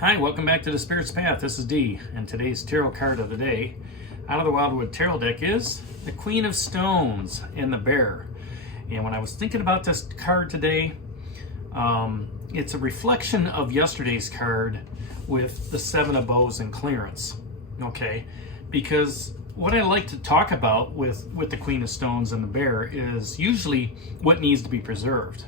Hi, welcome back to the Spirit's Path. This is Dee, and today's tarot card of the day out of the Wildwood Tarot deck is the Queen of Stones and the Bear. And when I was thinking about this card today, it's a reflection of yesterday's card with the Seven of Bows and clearance. Okay, because what I like to talk about with the Queen of Stones and the Bear is usually what needs to be preserved.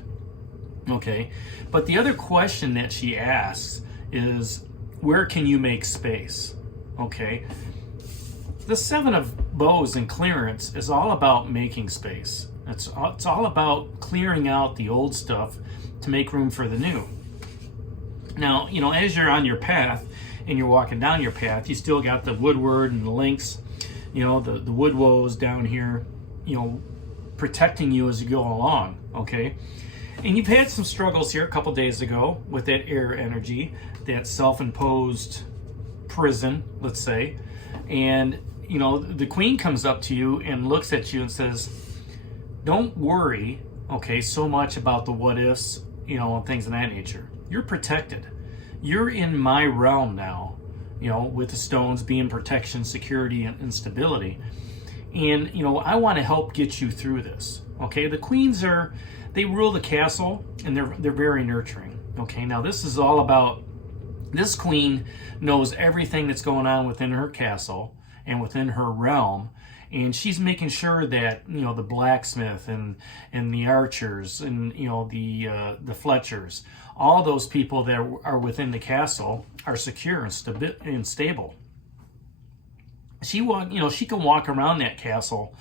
Okay, but the other question that she asks is, where can you make space? Okay, the Seven of Bows and clearance is all about making space. It's all about clearing out the old stuff to make room for the new. Now, as you're on your path and you're walking down your path, you still got the woodward and the links, the wood woes down here, protecting you as you go along, okay? And you've had some struggles here a couple days ago with that air energy, that self-imposed prison, let's say. And, the queen comes up to you and looks at you and says, don't worry, okay, so much about the what ifs, and things of that nature. You're protected. You're in my realm now, with the stones being protection, security, and stability. And, I want to help get you through this, okay? The queens they rule the castle, and they're very nurturing. Okay, now this is all about, this queen knows everything that's going on within her castle and within her realm, and she's making sure that the blacksmith and the archers and the Fletchers, all those people that are within the castle are secure and stable. She can walk around that castle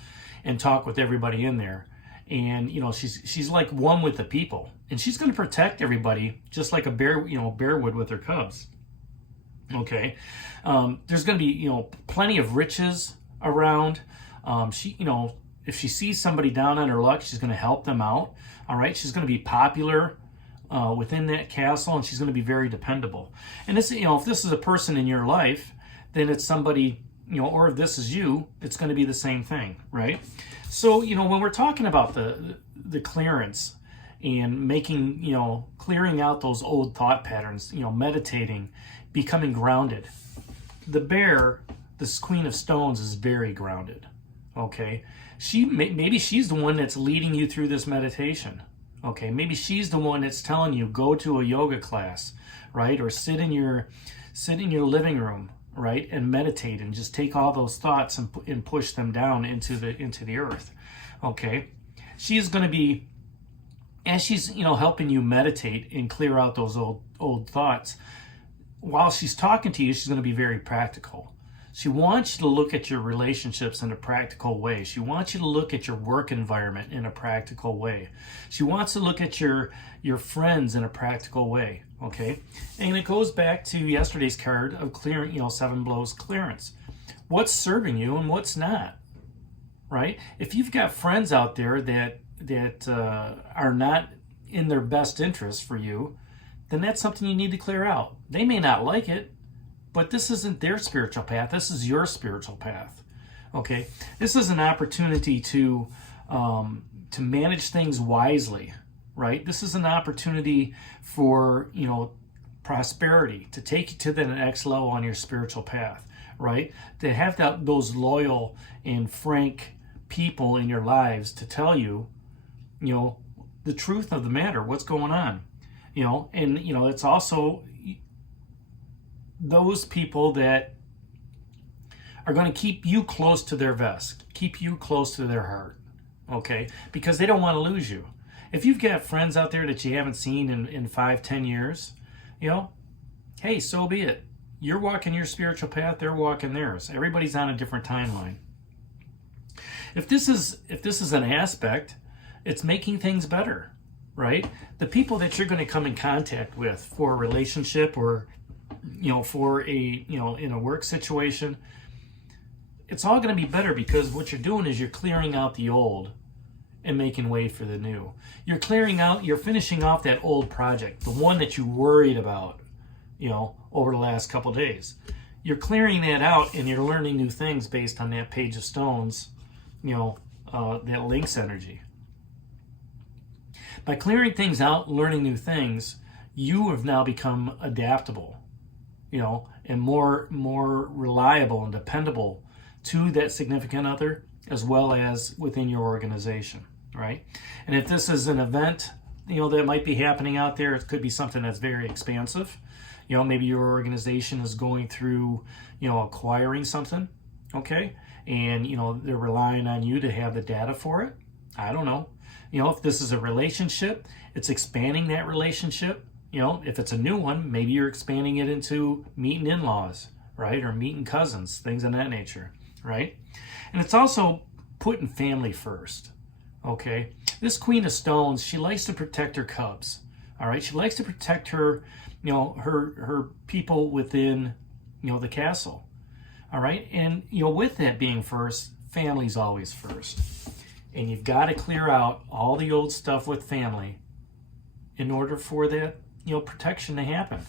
and talk with everybody in there. And she's like one with the people, and she's going to protect everybody just like a bear would with her cubs. Okay, there's going to be plenty of riches around. If she sees somebody down on her luck, she's going to help them out. All right, she's going to be popular within that castle, and she's going to be very dependable. And this, if this is a person in your life, then it's somebody. Or if this is you, it's going to be the same thing, right? So, when we're talking about the clearance and making, clearing out those old thought patterns, meditating, becoming grounded, the bear, this Queen of Stones, is very grounded, okay? Maybe she's the one that's leading you through this meditation, okay? Maybe she's the one that's telling you, go to a yoga class, right? Or sit in your living room, right, and meditate and just take all those thoughts and push them down into the earth. Okay, she's going to be, as she's helping you meditate and clear out those old thoughts, while she's talking to you, she's going to be very practical. She wants you to look at your relationships in a practical way. She wants you to look at your work environment in a practical way. She wants to look at your friends in a practical way, okay? And it goes back to yesterday's card of clearing, seven blows clearance. What's serving you and what's not, right? If you've got friends out there that are not in their best interest for you, then that's something you need to clear out. They may not like it, but this isn't their spiritual path. This is your spiritual path. Okay, this is an opportunity to manage things wisely, right? This is an opportunity for prosperity, to take you to the next level on your spiritual path, right? To have those loyal and frank people in your lives to tell you, the truth of the matter, what's going on, and it's also those people that are going to keep you close to their vest, keep you close to their heart, okay? Because they don't want to lose you. If you've got friends out there that you haven't seen in 5-10 years, hey, so be it. You're walking your spiritual path, they're walking theirs. Everybody's on a different timeline. If this is an aspect, it's making things better, right? The people that you're going to come in contact with for a relationship or for a, in a work situation, it's all going to be better because what you're doing is you're clearing out the old and making way for the new. You're finishing off that old project, the one that you worried about, over the last couple days. You're clearing that out and you're learning new things based on that Page of Stones, that links energy. By clearing things out, learning new things, you have now become adaptable. and more reliable and dependable to that significant other, as well as within your organization, right? And if this is an event, that might be happening out there, it could be something that's very expansive. Maybe your organization is going through, acquiring something, okay? And, they're relying on you to have the data for it. I don't know. If this is a relationship, it's expanding that relationship. If it's a new one, maybe you're expanding it into meeting in-laws, right? Or meeting cousins, things of that nature, right? And it's also putting family first, okay? This Queen of Stones, she likes to protect her cubs, all right? She likes to protect her, her people within, the castle, all right? And, with that being first, family's always first. And you've got to clear out all the old stuff with family in order for that, protection to happen.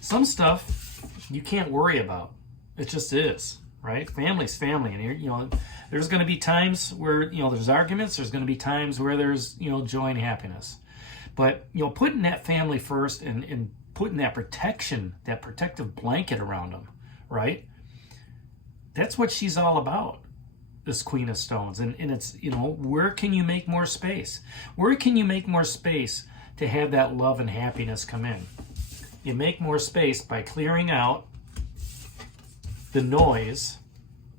Some stuff you can't worry about. It just is, right? Family's family. And, there's going to be times where, there's arguments. There's going to be times where there's, joy and happiness. But, putting that family first and putting that protection, that protective blanket around them, right? That's what she's all about, this Queen of Stones. And it's, where can you make more space? Where can you make more space to have that love and happiness come in? You make more space by clearing out the noise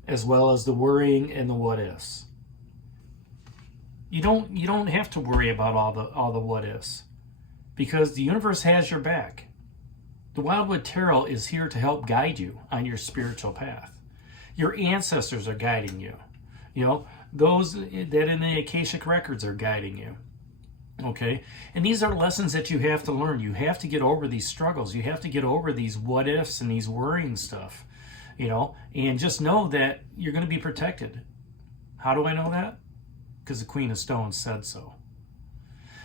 as well as the worrying and the what ifs. You don't have to worry about all the what ifs, because the universe has your back. The Wildwood Tarot is here to help guide you on your spiritual path. Your ancestors are guiding you. Those that in the Akashic records are guiding you. Okay? And these are lessons that you have to learn. You have to get over these struggles. You have to get over these what ifs and these worrying stuff. And just know that you're going to be protected. How do I know that? Because the Queen of Stones said so.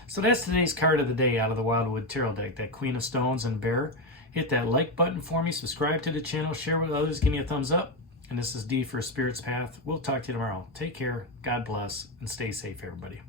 So that's today's card of the day out of the Wildwood Tarot deck, that Queen of Stones and Bear. Hit that like button for me, subscribe to the channel, share with others, give me a thumbs up. And this is D for Spirit's Path. We'll talk to you tomorrow. Take care, God bless, and stay safe, everybody.